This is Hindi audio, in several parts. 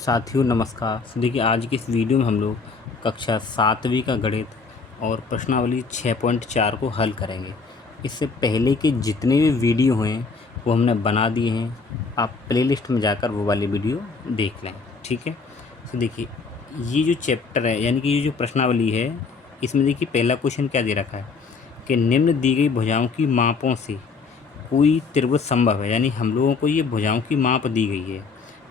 साथियों नमस्कार। देखिए आज की इस वीडियो में हम लोग कक्षा 7वीं का गणित और प्रश्नावली 6.4 को हल करेंगे। इससे पहले के जितने भी वीडियो हैं वो हमने बना दिए हैं, आप प्लेलिस्ट में जाकर वो वाली वीडियो देख लें। ठीक है, तो देखिए ये जो चैप्टर है यानी कि ये जो प्रश्नावली है, इसमें देखिए पहला क्वेश्चन क्या दे रखा है कि निम्न दी गई भुजाओं की मापों से कोई त्रिभुज संभव है। यानी हम लोगों को ये भुजाओं की माप दी गई है,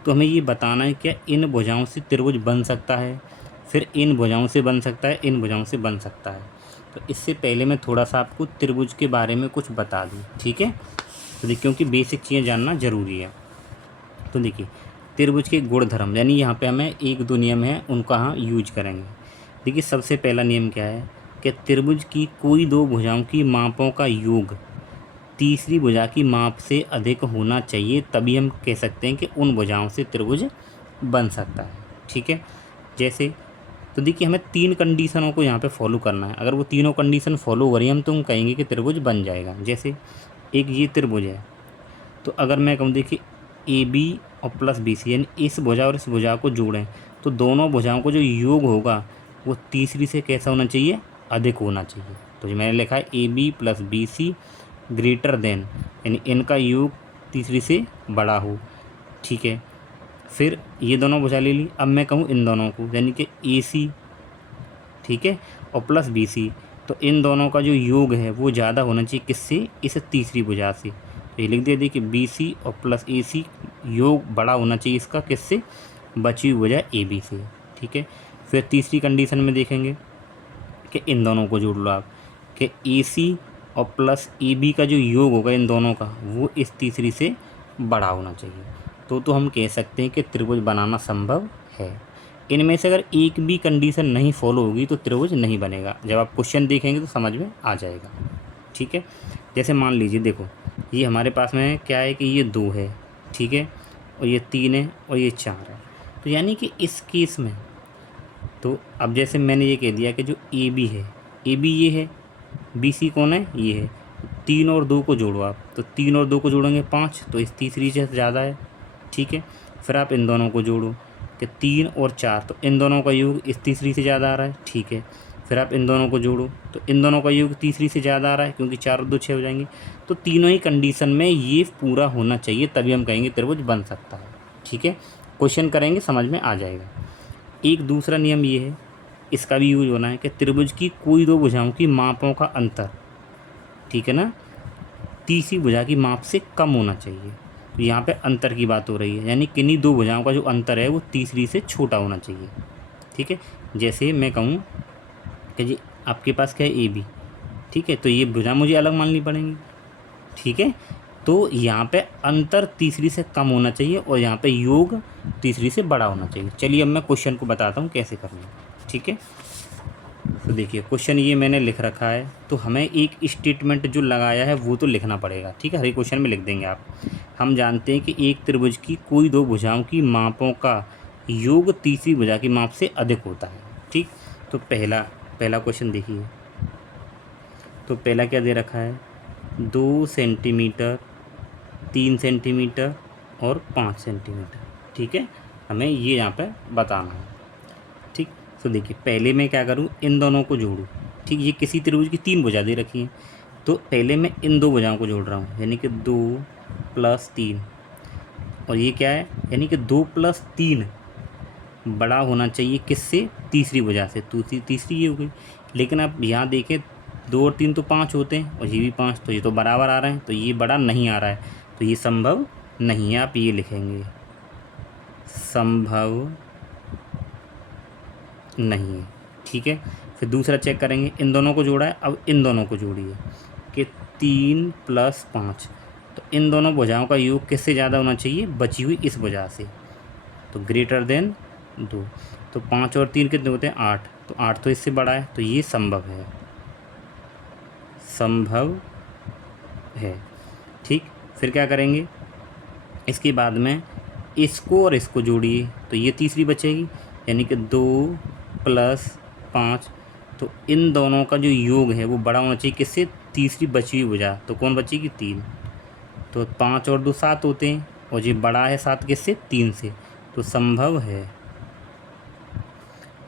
तो हमें ये बताना है क्या इन भुजाओं से त्रिभुज बन सकता है, फिर इन भुजाओं से बन सकता है, इन भुजाओं से बन सकता है। तो इससे पहले मैं थोड़ा सा आपको त्रिभुज के बारे में कुछ बता दूं। ठीक है, तो देखिए क्योंकि बेसिक चीज़ें जानना ज़रूरी है। तो देखिए त्रिभुज के गुणधर्म, यानी यहाँ पे हमें एक दो नियम है उनका हम यूज करेंगे। देखिए सबसे पहला नियम क्या है कि त्रिभुज की कोई दो भुजाओं की मापों का योग तीसरी भुजा की माप से अधिक होना चाहिए, तभी हम कह सकते हैं कि उन भुजाओं से त्रिभुज बन सकता है। ठीक है, जैसे तो देखिए हमें तीन कंडीशनों को यहाँ पे फॉलो करना है। अगर वो तीनों कंडीशन फॉलो हो रही हम तो हम कहेंगे कि त्रिभुज बन जाएगा। जैसे एक ये त्रिभुज है, तो अगर मैं कहूँ देखिए ए बी और प्लस बी सी, यानी इस भुजा और इस भुजा को जोड़ें तो दोनों भुजाओं को जो योग होगा वो तीसरी से कैसा होना चाहिए, अधिक होना चाहिए। तो जो मैंने लिखा है A B plus B C greater than, यानी इनका योग तीसरी से बड़ा हो। ठीक है, फिर ये दोनों भुजा ले ली। अब मैं कहूँ इन दोनों को, यानी कि ए सी, ठीक है, और प्लस बी सी, तो इन दोनों का जो योग है वो ज़्यादा होना चाहिए किससे, इस तीसरी भुजा से। तो ये लिख दिया देखिए बी सी और प्लस ए सी योग बड़ा होना चाहिए इसका किससे, बची हुई भुजा ए बी से। ठीक है, फिर तीसरी कंडीशन में देखेंगे कि इन दोनों को जोड़ लो आप, कि ए सी और प्लस ए बी का जो योग होगा इन दोनों का वो इस तीसरी से बड़ा होना चाहिए। तो हम कह सकते हैं कि त्रिभुज बनाना संभव है। इनमें से अगर एक भी कंडीशन नहीं फॉलो होगी तो त्रिभुज नहीं बनेगा। जब आप क्वेश्चन देखेंगे तो समझ में आ जाएगा। ठीक है, जैसे मान लीजिए देखो ये हमारे पास में क्या है कि ये 2 है, ठीक है, और ये 3 है और ये 4 है। तो यानी कि इस केस में तो अब जैसे मैंने ये कह दिया कि जो ए बी है, ए बी ये है, बी सी कौन है, ये है। 3 और 2 को जोड़ो आप, तो 3 और 2 को जोड़ेंगे 5, तो इस तीसरी से ज़्यादा है। ठीक है, फिर आप इन दोनों को जोड़ो कि 3 और 4, तो इन दोनों का योग इस तीसरी से ज़्यादा आ रहा है। ठीक है, फिर आप इन दोनों को जोड़ो तो इन दोनों का योग तीसरी से ज़्यादा आ रहा है, क्योंकि 4 और 2 6 हो जाएंगे। तो तीनों ही कंडीशन में ये पूरा होना चाहिए, तभी हम कहेंगे त्रिभुज बन सकता है। ठीक है, क्वेश्चन करेंगे समझ में आ जाएगा। एक दूसरा नियम ये है, इसका भी यूज होना है कि त्रिभुज की कोई दो भुजाओं की मापों का अंतर, ठीक है ना, तीसरी भुजा की माप से कम होना चाहिए। तो यहाँ पे अंतर की बात हो रही है, यानी किन्हीं दो भुजाओं का जो अंतर है वो तीसरी से छोटा होना चाहिए। ठीक है, जैसे मैं कहूँ कि जी आपके पास क्या है ए बी, ठीक है, तो ये भुजा मुझे अलग माननी पड़ेंगी। ठीक है, तो यहाँ पे अंतर तीसरी से कम होना चाहिए और यहाँ पे योग तीसरी से बड़ा होना चाहिए। चलिए अब मैं क्वेश्चन को बताता हूँ कैसे करना है। ठीक है, तो देखिए क्वेश्चन ये मैंने लिख रखा है, तो हमें एक स्टेटमेंट जो लगाया है वो तो लिखना पड़ेगा। ठीक है, हर एक क्वेश्चन में लिख देंगे आप। हम जानते हैं कि एक त्रिभुज की कोई दो भुजाओं की मापों का योग तीसरी भुजा की माप से अधिक होता है। ठीक, तो पहला क्वेश्चन देखिए, तो पहला क्या दे रखा है, 2 सेंटीमीटर, 3 सेंटीमीटर और 5 सेंटीमीटर। ठीक है, हमें ये यहाँ पे बताना है। ठीक, तो देखिए पहले मैं क्या करूँ, इन दोनों को जोड़ूँ। ठीक, ये किसी त्रिभुज की 3 भुजा दे रखी हैं, तो पहले मैं इन दो भुजाओं को जोड़ रहा हूँ, यानी कि 2 + 3, और ये क्या है, यानी कि 2 + 3 बड़ा होना चाहिए किससे, तीसरी भुजा से। तीसरी ये हो गई। लेकिन आप यहाँ देखें 2 और 3 तो 5 होते हैं और ये भी 5, तो ये तो बराबर आ रहे हैं, तो ये बड़ा नहीं आ रहा है, तो ये संभव नहीं है। आप ये लिखेंगे संभव नहीं है। ठीक है, फिर दूसरा चेक करेंगे, इन दोनों को जोड़ा है, अब इन दोनों को जोड़िए कि 3 + 5, तो इन दोनों भुजाओं का योग किससे ज़्यादा होना चाहिए, बची हुई इस भुजा से, तो ग्रेटर देन 2। तो 5 और 3 कितने होते हैं, 8, तो 8 तो इससे बड़ा है, तो ये संभव है, संभव है। ठीक, फिर क्या करेंगे, इसके बाद में इसको और इसको जोड़िए, तो ये तीसरी बचेगी, यानी कि 2 + 5, तो इन दोनों का जो योग है वो बड़ा होना चाहिए किससे, तीसरी बची हुई भुजा, तो कौन बचेगी, 3। तो 5 और 2 7 होते हैं, और ये बड़ा है 7 किससे, 3 से, तो संभव है।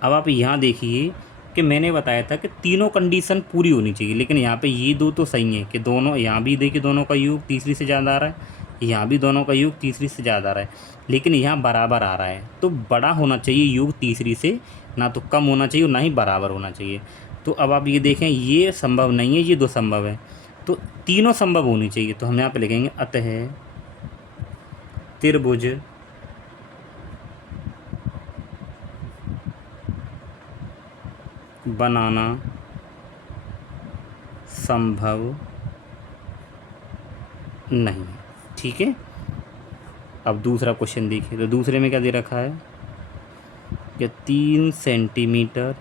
अब आप यहाँ देखिए कि मैंने बताया था कि तीनों कंडीशन पूरी होनी चाहिए, लेकिन यहाँ पे ये दो तो सही हैं कि दोनों, यहाँ भी देखिए दोनों का योग तीसरी से ज़्यादा आ रहा है, यहाँ भी दोनों का योग तीसरी से ज़्यादा आ रहा है, लेकिन यहाँ बराबर आ रहा है। तो बड़ा होना चाहिए योग तीसरी से, ना तो कम होना चाहिए और ना ही बराबर होना चाहिए। तो अब आप ये देखें, ये संभव नहीं है, ये दो संभव है, तो तीनों संभव होनी चाहिए। तो हम यहाँ पे लिखेंगे अतः त्रिभुज बनाना संभव नहीं है। ठीक है, अब दूसरा क्वेश्चन देखिए। तो दूसरे में क्या दे रखा है कि 3 सेंटीमीटर,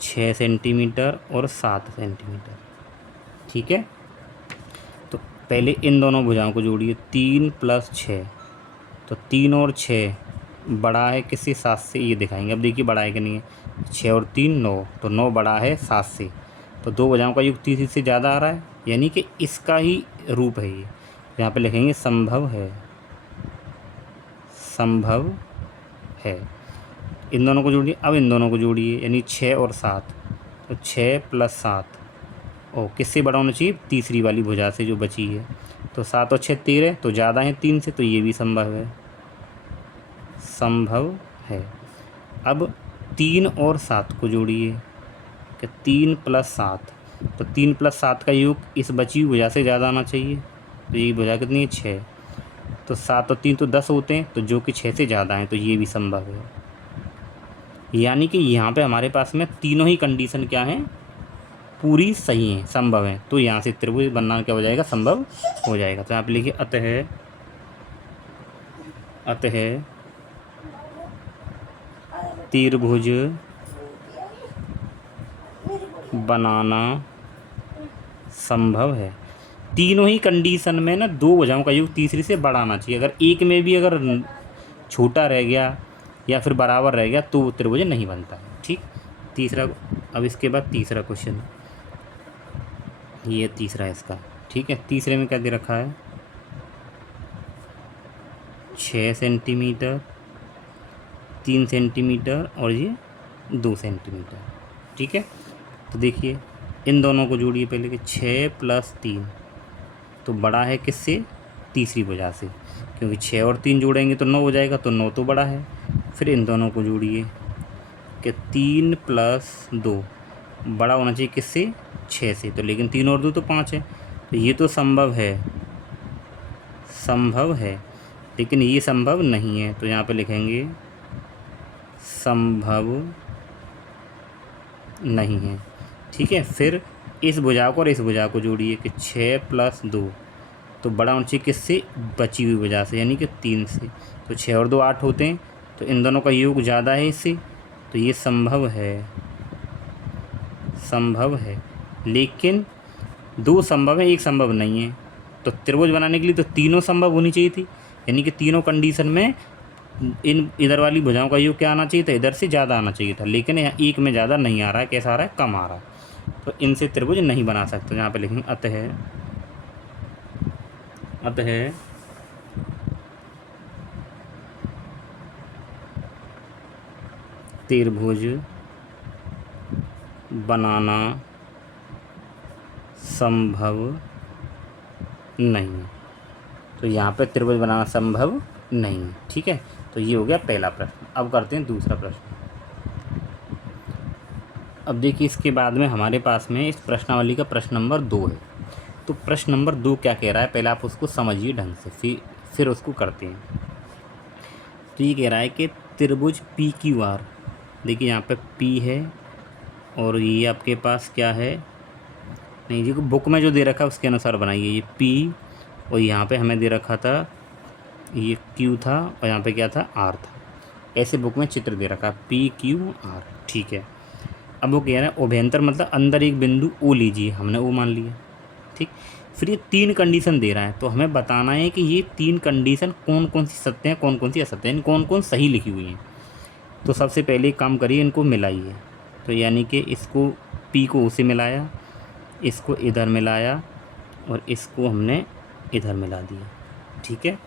6 सेंटीमीटर और 7 सेंटीमीटर। ठीक है, तो पहले इन दोनों भुजाओं को जोड़िए। 3 + 6, तो 3 और 6 बड़ा है किससे? 7 से। ये दिखाएंगे, अब देखिए बड़ा है कि नहीं है। 6 और 3 9, तो 9 बड़ा है 7 से। तो दो भुजाओं का योग तीसरी से ज़्यादा आ रहा है, यानी कि इसका ही रूप है ये। यहाँ पे लिखेंगे संभव है, संभव है। इन दोनों को जोड़िए। अब इन दोनों को जोड़िए, यानी 6 और 7, तो 6 + 7 और किससे बड़ा होना चाहिए? तीसरी वाली भुजा से जो बची है। तो 7 और 6 13, तो ज़्यादा है 3 से, तो ये भी संभव है, संभव है। अब 3 और 7 को जोड़िए कि 3 + 7, तो 3 + 7 का योग इस बची हुई भुजा से ज़्यादा आना चाहिए। तो ये भुजा कितनी है? 6। तो 7 और 3 तो 10 होते हैं, तो जो कि 6 से ज़्यादा हैं, तो ये भी संभव है। यानी कि यहाँ पे हमारे पास में तीनों ही कंडीशन क्या हैं? पूरी सही हैं, संभव है। तो यहाँ से त्रिभुज बनना क्या हो जाएगा? संभव हो जाएगा। तो यहाँ पे लिखिए अतः त्रिभुज बनाना संभव है। तीनों ही कंडीशन में ना दो भुजाओं का योग तीसरी से बड़ा आना चाहिए। अगर एक में भी अगर छोटा रह गया या फिर बराबर रह गया तो त्रिभुज नहीं बनता है। ठीक, तीसरा। अब इसके बाद तीसरा क्वेश्चन, ये तीसरा है इसका। ठीक है, तीसरे में क्या दे रखा है? 6 सेंटीमीटर, 3 सेंटीमीटर और ये 2 सेंटीमीटर। ठीक है, तो देखिए इन दोनों को जोड़िए पहले कि 6 + 3, तो बड़ा है किससे? तीसरी भुजा से, क्योंकि 6 और 3 जोड़ेंगे तो 9 हो जाएगा, तो 9 तो बड़ा है। फिर इन दोनों को जोड़िए कि 3 + 2 बड़ा होना चाहिए किससे? 6 से। तो लेकिन 3 और 2 तो 5 है, तो ये तो संभव है, संभव है, लेकिन ये संभव नहीं है। तो यहाँ पे लिखेंगे संभव नहीं है। ठीक है, फिर इस भुजा को और इस भुजा को जोड़िए कि 6 + 2, तो बड़ा होना चाहिए किससे? बची हुई भुजा से, यानी कि 3 से। तो 6 और 2 8 होते हैं, तो इन दोनों का योग ज़्यादा है इससे, तो ये संभव है, संभव है। लेकिन दो संभव है, एक संभव नहीं है। तो त्रिभुज बनाने के लिए तो तीनों संभव होनी चाहिए थी, यानी कि तीनों कंडीशन में इन इधर वाली भुजाओं का योग क्या आना चाहिए था? इधर से ज़्यादा आना चाहिए था, लेकिन यहाँ एक में ज़्यादा नहीं आ रहा है। कैसा आ रहा है? कम आ रहा है। तो इनसे त्रिभुज नहीं बना सकते। यहाँ पे लिखेंगे अतः त्रिभुज बनाना संभव नहीं है। तो यहाँ पे त्रिभुज बनाना संभव नहीं है। ठीक है, तो ये हो गया पहला प्रश्न। अब करते हैं दूसरा प्रश्न। अब देखिए इसके बाद में हमारे पास में इस प्रश्नावली का प्रश्न नंबर 2 है। तो प्रश्न नंबर 2 क्या कह रहा है, पहले आप उसको समझिए ढंग से, फिर उसको करते हैं। तो ये कह रहा है कि त्रिभुज PQR, देखिए यहाँ पे P है और ये आपके पास क्या है? नहीं जी, बुक में जो दे रखा है उसके अनुसार बनाइए। ये P और यहाँ पे हमें दे रखा था ये Q था और यहाँ पे क्या था? R था। ऐसे बुक में चित्र दे रखा है PQR। ठीक है, अब वो कह रहे हैं उभयंतर मतलब अंदर एक बिंदु O लीजिए, हमने O मान लिया। ठीक, फिर ये 3 कंडीशन दे रहा है, तो हमें बताना है कि ये 3 कंडीशन कौन कौन सी सत्य हैं, कौन कौन सी असत्य हैं, कौन कौन सही लिखी हुई हैं। तो सबसे पहले एक काम करिए, इनको मिलाइए। तो यानी कि इसको P को O से मिलाया, इसको इधर मिलाया और इसको हमने इधर मिला दिया। ठीक है,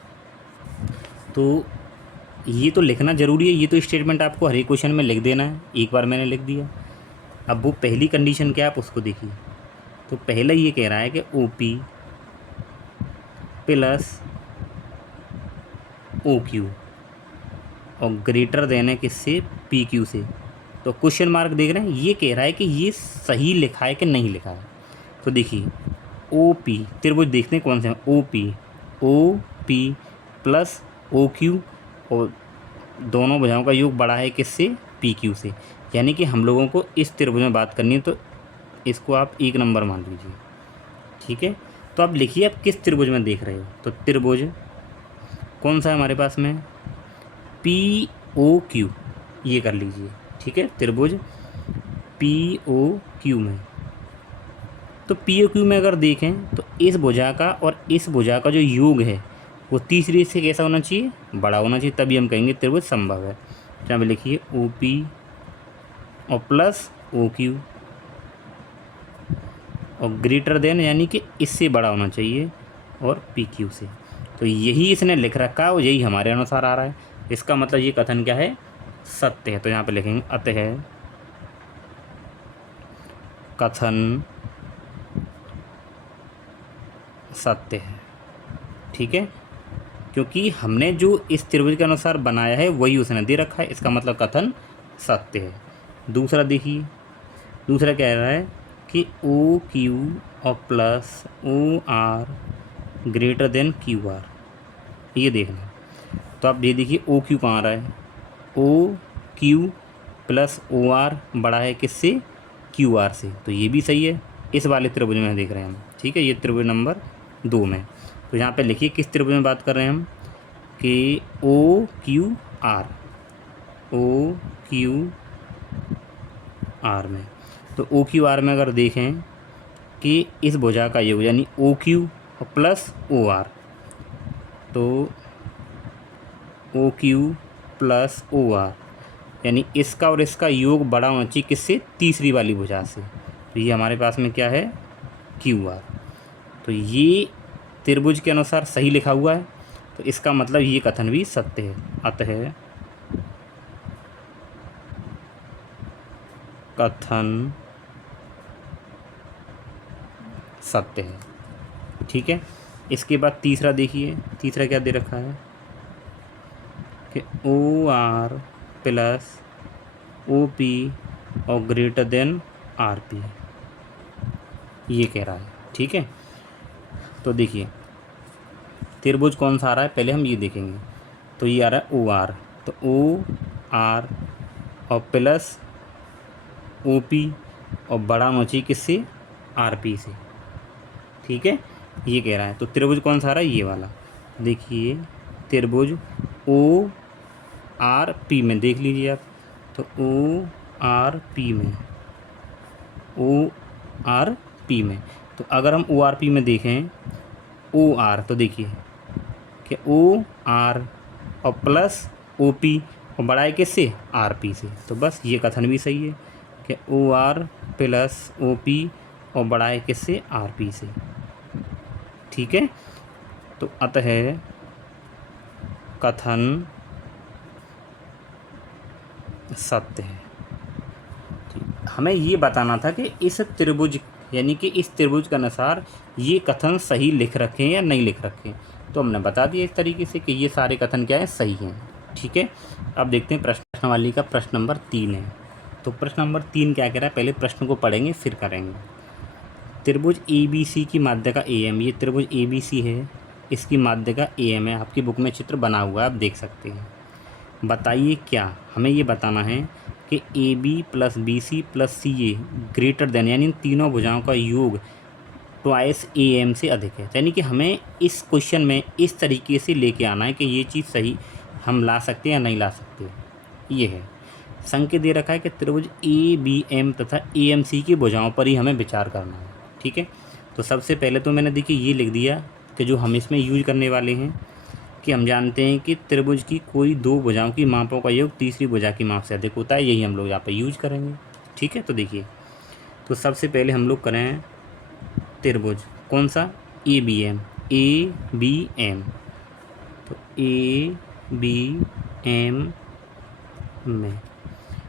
तो ये तो लिखना ज़रूरी है, ये तो स्टेटमेंट आपको हर एक क्वेश्चन में लिख देना है। एक बार मैंने लिख दिया। अब वो पहली कंडीशन क्या है आप उसको देखिए। तो पहला ये कह रहा है कि O P plus O Q और ग्रेटर देन है किससे, पी क्यू से। तो क्वेश्चन मार्क देख रहे हैं, ये कह रहा है कि ये सही लिखा है कि नहीं लिखा है। तो देखिए ओ पी त्रिभुज देखते हैं कौन से हैं। O P plus O Q और दोनों भुजाओं का योग बड़ा है किससे, पी क्यू से। यानी कि हम लोगों को इस त्रिभुज में बात करनी है, तो इसको आप 1 नंबर मान लीजिए। ठीक है, तो आप लिखिए आप किस त्रिभुज में देख रहे हो। तो त्रिभुज कौन सा है हमारे पास में, पी ओ क्यू, ये कर लीजिए। ठीक है, त्रिभुज पी ओ क्यू में। तो पी ओ क्यू में अगर देखें तो इस भुजा का और इस भुजा का जो योग है वो तीसरी से कैसा होना चाहिए, बड़ा होना चाहिए, तभी हम कहेंगे त्रिभुज संभव है। यहाँ पे लिखिए ओ पी और प्लस ओ क्यू और ग्रेटर देन यानी कि इससे बड़ा होना चाहिए और पी क्यू से। तो यही इसने लिख रखा है और यही हमारे अनुसार आ रहा है। इसका मतलब ये कथन क्या है, सत्य है। तो यहाँ पे लिखेंगे अतः कथन सत्य है। ठीक है, क्योंकि हमने जो इस त्रिभुज के अनुसार बनाया है वही उसने दे रखा है, इसका मतलब कथन सत्य है। दूसरा देखिए, दूसरा कह रहा है कि ओ क्यू और plus O R greater than Q R, ये देखना। तो आप ये देखिए ओ क्यू कहाँ आ रहा है, O Q plus O R बड़ा है किससे, क्यू आर से। तो ये भी सही है, इस वाले त्रिभुज में देख रहे हैं हम। ठीक है, ये त्रिभुज नंबर 2 में। तो यहाँ पे लिखिए किस त्रिभुज में बात कर रहे हैं हम, कि O Q R, O Q R में। तो ओ क्यू आर में अगर देखें कि इस भुजा का योग यानी ओ क्यू और प्लस ओ आर, तो O Q plus O R यानी इसका और इसका योग बड़ा होना चाहिए किससे, तीसरी वाली भुजा से। तो ये हमारे पास में क्या है, क्यू आर। तो ये त्रिभुज के अनुसार सही लिखा हुआ है, तो इसका मतलब ये कथन भी सत्य है। अतः कथन सत्य है। ठीक है, इसके बाद तीसरा देखिए, तीसरा क्या दे रखा है कि O R plus O P और ग्रेटर देन आर पी, ये कह रहा है। ठीक है, तो देखिए त्रिभुज कौन सा आ रहा है पहले हम ये देखेंगे। तो ये आ रहा है ओ आर, तो ओ आर और प्लस ओ पी और बड़ा होना चाहिए किससे, आर पी से। ठीक है, ये कह रहा है। तो त्रिभुज कौन सा आ रहा है, ये वाला। देखिए त्रिभुज ओ आर पी में देख लीजिए आप। तो ओ आर पी में, ओ आर पी में। तो अगर हम ओ आर पी में देखें ओ आर, तो देखिए कि ओ आर और प्लस ओ पी और बड़ा है किससे, आर पी से। तो बस ये कथन भी सही है कि O R plus O P और बड़ा है किससे, आर पी से। ठीक है, तो अतः कथन सत्य है। हमें ये बताना था कि इस त्रिभुज यानी कि इस त्रिभुज के अनुसार ये कथन सही लिख रखे हैं या नहीं लिख रखे हैं। तो हमने बता दिया इस तरीके से कि ये सारे कथन क्या है, सही हैं। ठीक है, अब देखते हैं प्रश्नावली का प्रश्न नंबर 3 है। तो प्रश्न नंबर 3 क्या कह रहा है, पहले प्रश्न को पढ़ेंगे फिर करेंगे। त्रिभुज ए बी सी की माध्य का ए एम, ये त्रिभुज ए बी सी है, इसकी माध्य का ए एम है। आपकी बुक में चित्र बना हुआ है, आप देख सकते हैं। बताइए क्या, हमें ये बताना है कि A B plus B C plus C A greater than यानी इन तीनों भुजाओं का योग ट्वाइस ए एम से अधिक है। यानी कि हमें इस क्वेश्चन में इस तरीके से लेके आना है कि ये चीज़ सही हम ला सकते हैं या नहीं ला सकते। ये है संकेत दे रखा है कि त्रिभुज ए बी एम तथा ए एम सी की भुजाओं पर ही हमें विचार करना है। ठीक है, तो सबसे पहले तो मैंने देखिए ये लिख दिया कि जो हम इसमें यूज करने वाले हैं कि हम जानते हैं कि त्रिभुज की कोई दो भुजाओं की मापों का योग तीसरी भुजा की माप से अधिक होता है, यही हम लोग यहाँ पे यूज करेंगे। ठीक है, तो देखिए, तो सबसे पहले हम लोग करें त्रिभुज कौन सा, A B M, A B M. तो ए बी एम में।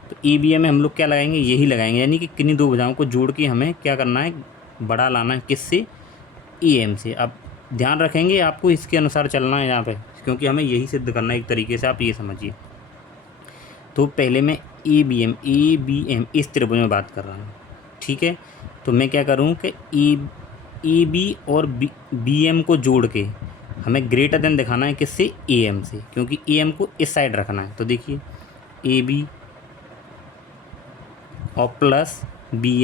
तो ई बी एम में हम लोग क्या लगाएंगे, यही लगाएंगे, यानी कि किन्हीं दो भुजाओं को जोड़ के हमें क्या करना है, बड़ा लाना है, किससे, ई एम से। अब ध्यान रखेंगे आपको इसके अनुसार चलना है यहाँ पे, क्योंकि हमें यही सिद्ध करना है एक तरीके से, आप ये समझिए। तो पहले मैं ई बी एम इस त्रिभुज में बात कर रहा हूँ, ठीक है। तो मैं क्या करूँ कि ई बी और बी एम को जोड़ के हमें ग्रेटर देन दिखाना है, किससे, ए एम से, क्योंकि ए एम को इस साइड रखना है। तो देखिए ए बी और प्लस बी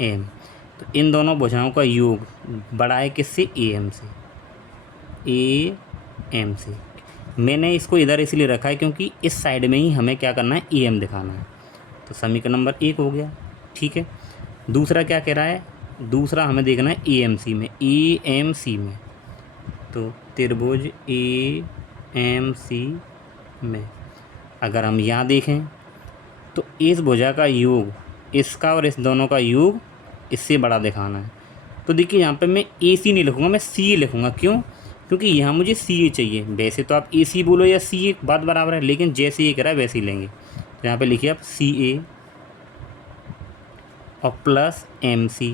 एम तो इन दोनों भुजाओं का योग बड़ा है, किससे, ए एम से। मैंने इसको इधर इसलिए रखा है क्योंकि इस साइड में ही हमें क्या करना है, ए एम दिखाना है। तो समीकरण नंबर 1 हो गया, ठीक है। दूसरा क्या कह रहा है, दूसरा हमें देखना है ए एम सी में। तो त्रिभुज ए एम सी में अगर हम यहाँ देखें तो इस भुजा का योग, इसका और इस दोनों का योग इससे बड़ा दिखाना है। तो देखिए यहाँ पे मैं ए सी नहीं लिखूँगा, मैं सी ए लिखूँगा। क्यों, क्योंकि यहाँ मुझे सी ए चाहिए। वैसे तो आप ए सी बोलो या सी ए, बात बराबर है, लेकिन जैसे ये कह रहा है वैसे ही लेंगे। तो यहाँ पे लिखिए आप सी ए और प्लस एम सी,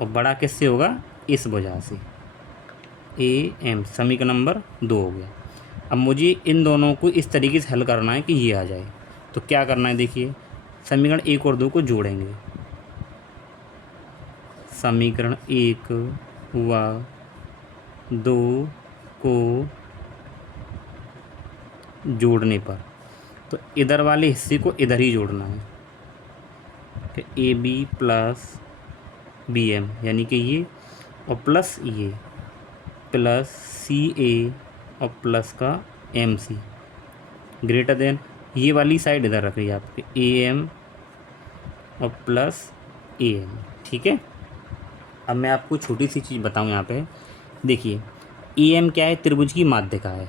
और बड़ा किससे होगा, इस भुजा से, ए एम। समीकरण नंबर 2 हो गया। अब मुझे इन दोनों को इस तरीके से हल करना है कि ये आ जाए। तो क्या करना है, देखिए समीकरण 1 और 2 को जोड़ेंगे। समीकरण 1 व 2 को जोड़ने पर तो इधर वाले हिस्से को इधर ही जोड़ना है कि A B plus B M, यानी कि ये और प्लस ये, प्लस सी ए और प्लस का एम सी, ग्रेटर देन ये वाली साइड इधर रख रही है आपके, ए एम और प्लस ए एम, ठीक है। अब मैं आपको छोटी सी चीज़ बताऊं यहाँ पे, देखिए ए एम क्या है, त्रिभुज की माध्यिका है।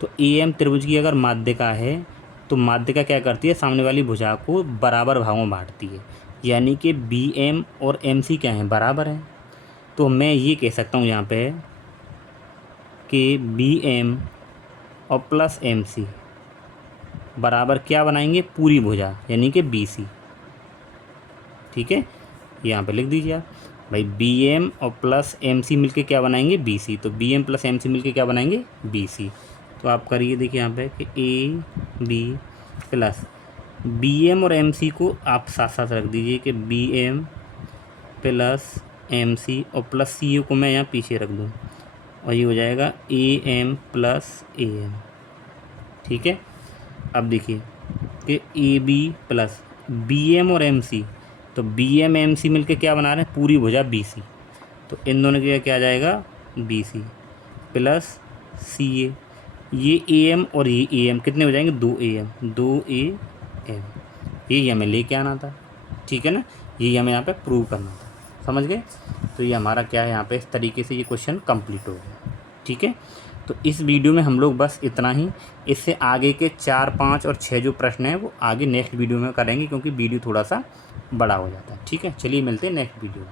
तो ए एम त्रिभुज की अगर माध्यिका है तो माध्यिका क्या करती है, सामने वाली भुजा को बराबर भागों में बांटती है, यानी कि बी एम और एम सी क्या हैं, बराबर हैं। तो मैं ये कह सकता हूँ यहाँ पे कि बी एम और प्लस एम सी बराबर क्या बनाएंगे, पूरी भुजा, यानी कि बी सी, ठीक है। यहाँ पे लिख दीजिए आप भाई, बी एम और प्लस एम सी मिल के क्या बनाएंगे, बी सी। तो B M plus M C मिल के क्या बनाएंगे, बी सी। तो आप करिए, देखिए यहाँ पे कि A B plus B M और एम सी को आप साथ साथ रख दीजिए कि B M plus M C, और प्लस सी को मैं यहाँ पीछे रख दूँ, और ये हो जाएगा A M plus A M, ठीक है। अब देखिए कि A B plus B M और एम सी, तो बी एम एम सी मिल के क्या बना रहे हैं, पूरी भुजा बी सी। तो इन दोनों का क्या आ जाएगा, बी सी प्लस सी ए, ये ए एम और ये ए एम कितने हो जाएंगे, 2 ए एम, 2 ए एम। ये हमें लेके आना था, ठीक है ना, ये हमें यहाँ पे प्रूव करना था, समझ गए। तो ये हमारा क्या है, यहाँ पे इस तरीके से ये क्वेश्चन कंप्लीट हो गया, ठीक है। तो इस वीडियो में हम लोग बस इतना ही। इससे आगे के 4, 5 और 6 जो प्रश्न हैं वो आगे नेक्स्ट वीडियो में करेंगे, क्योंकि वीडियो थोड़ा सा बड़ा हो जाता है, ठीक है। चलिए मिलते हैं नेक्स्ट वीडियो में।